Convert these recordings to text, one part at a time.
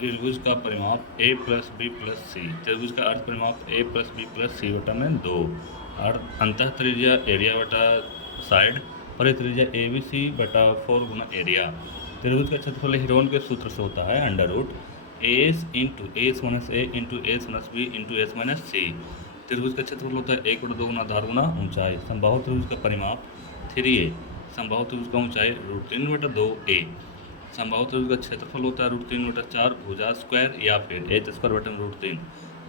त्रिभुज का परिमाप ए प्लस बी प्लस सी। त्रिभुज का अर्ध परिमाप ए प्लस बी प्लस सी बटा में 2। अंतः त्रिज्या एरिया बटा साइड परित्रिज्या ए बी सी बटा 4 गुना एरिया। त्रिभुज का क्षेत्रफल हिरोन के सूत्र से होता है under root s into s minus a into s minus b into s minus c. त्रिभुज का क्षेत्रफल होता है 1 बटा 2 गुना आधार गुना ऊंचाई। समबाहु त्रिभुज का परिमाप 3a। समबाहु त्रिभुज का ऊंचाई √3 बटा 2a। समबाहु त्रिभुज का क्षेत्रफल होता है √3 बटा 4 भुजा स्क्वायर या फिर एच स्क्वायर बटा √3।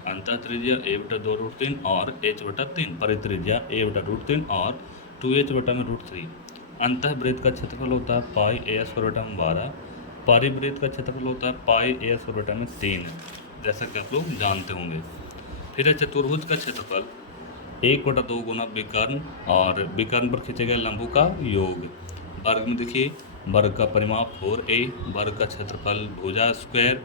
अंतः त्रिज्या a बटा 2 √3 और h बटा 3 परित्रिज्या a बटा √3 और 2h बटा में √3। अंतः वृत्त का क्षेत्रफल होता है पाई a स्क्वायर बटा में 12। परिवृत्त का क्षेत्रफल होता है पाई a स्क्वायर बटा में 3, जैसा कि आप लोग जानते होंगे। फिर है चतुर्भुज का क्षेत्रफल 1 बटा 2 गुना विकर्ण और विकर्ण पर खींचे गए लंबों का योग। वर्ग में देखिए, वर्ग का परिमाप 4a, वर्ग का क्षेत्रफल भुजा स्क्वायर,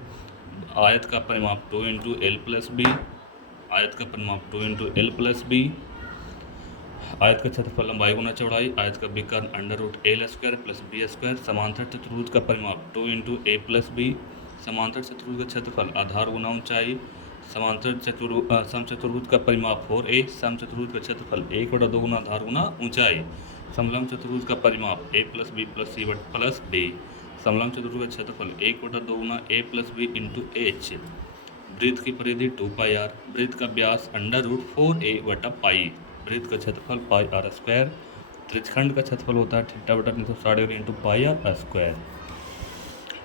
आयत का परिमाप 2 इंटू एल प्लस बी, आयत का परिमाप 2 इंटू एल प्लस बी, आयत का क्षेत्रफल लंबाई गुना चौड़ाई, आयत का विकर्ण under root L square plus B square. समांतर चतुर्भुज का परिमाप 2 इंटू ए प्लस बी। समांतर चतुर्भुज का क्षेत्रफल आधार गुना ऊंचाई। समांतर समचतुर्भुज का परिमाप 4a। समचतुर्भुज का क्षेत्रफल 1 बटा 2 गुना आधार गुना ऊंचाई। समलंब चतुर्भुज का परिमाप a plus b plus c plus d. समलंब चतुर्भुज का क्षेत्रफल 1 बटा 2 गुना a plus b into h. वृत्त की परिधि 2πr। वृत्त का व्यास अंडर रूट 4a बटा पाई। वृत्त का क्षेत्रफल पाई आर स्क्वायर। त्रिज्यखंड का क्षेत्रफल होता है थीटा बटा 360 degree into pi R square.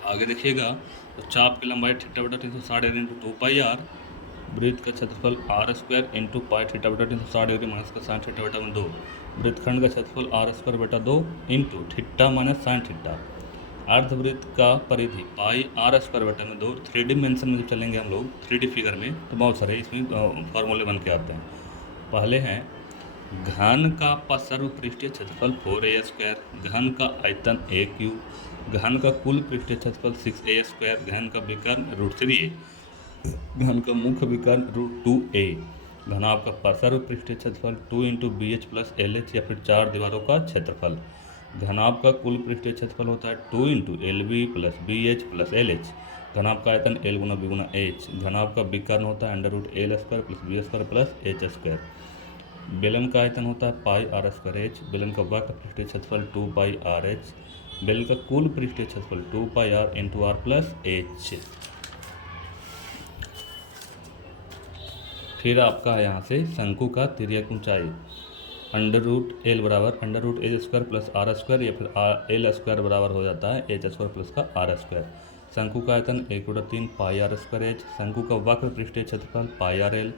आगे देखिएगा तो चाप की लंबाई थीटा बटा 360 डिग्री इंटू 2πr। वृत्त का क्षेत्रफल R square into pi theta बटा 360 डिग्री माइनस का साइन थीटा बटा में 2। वृत्तखंड का क्षेत्रफल आर स्क्वायर बटा 2 into theta minus sine theta. अर्धवृत्त का परिधि पाई आर स्क्वायर बटा में 2। 3 डिमेंशन में जब चलेंगे हम लोग 3D फिगर में तो बहुत सारे इसमें फॉर्मूले बन के आते हैं। पहले हैं घन का सर्वपृष्ठीय क्षेत्रफल 4a स्क्वायर, घन का आयतन a क्यूब, घन का कुल पृष्ठीय क्षेत्रफल 6a स्क्वायर, घन का विकर्ण √3a, घन का मुख्य विकर्ण √2a, घनाभ का सर्वपृष्ठीय क्षेत्रफल 2 इंटू BH प्लस LH या फिर 4 दीवारों का क्षेत्रफल। घनाभ का कुल पृष्ठीय क्षेत्रफल होता है 2 into LB plus BH plus LH। घनाभ का आयतन L गुना B गुना H। घनाभ का विकर्ण होता है under root L square plus B square plus H square. बेलन का आयतन होता है पाई आर स्क्वायर एच। बेलन का वक्र पृष्ठीय क्षेत्रफल 2 पाई आर एच। बेलन का कुल पृष्ठीय क्षेत्रफल 2 pi r into r plus h. फिर आपका है यहाँ से शंकु का तिर्यक ऊंचाई अंडर रूट एल बराबर under root h square plus r square या फिर एल स्क्वायर बराबर हो जाता है एच स्क्वायर प्लस का आर स्क्वायर। शंकु का आयतन 1/3 पाई आर स्क्वायर एच। शंकु का वक्र पृष्ठीय क्षेत्रफल पाई आर एल।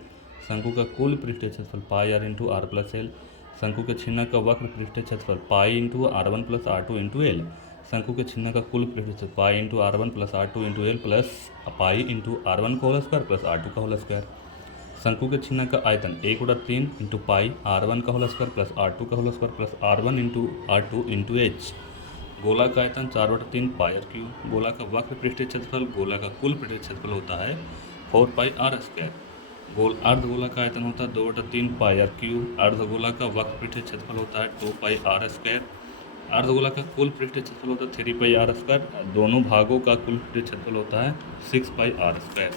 शंकु का कुल पृष्ठीय क्षेत्रफल pi r into r plus l. शंकु के छिन्नक का वक्र पृष्ठीय क्षेत्रफल pi into R1 plus R2 into l. शंकु के छिन्नक का कुल पृष्ठीय क्षेत्रफल pi into R1 plus R2 into l plus pi into R1 का होल स्क्वायर प्लस R2 का होल स्क्वायर। शंकु के छिन्नक का आयतन 1/3 इंटू पाई R1 का होल स्क्वायर प्लस R2 का whole square plus R1 into R2 into H. गोला का आयतन 4/3 पाई आर क्यूब। गोला का वक्र पृष्ठीय क्षेत्रफल गोला का कुल पृष्ठीय क्षेत्रफल होता है 4 पाई आर स्क्वायर। गोल अर्धगोला का आयतन होता है 2/3 पाई आर क्यूब। अर्धगोला का वक्र पृष्ठीय क्षेत्रफल होता है 2 पाई आर स्क्वायर। अर्धगोला का कुल पृष्ठीय क्षेत्रफल होता है 3 पाई आर स्क्वायर। दोनों भागों का कुल पृष्ठीय क्षेत्रफल होता है 6 पाई आर स्क्वायर।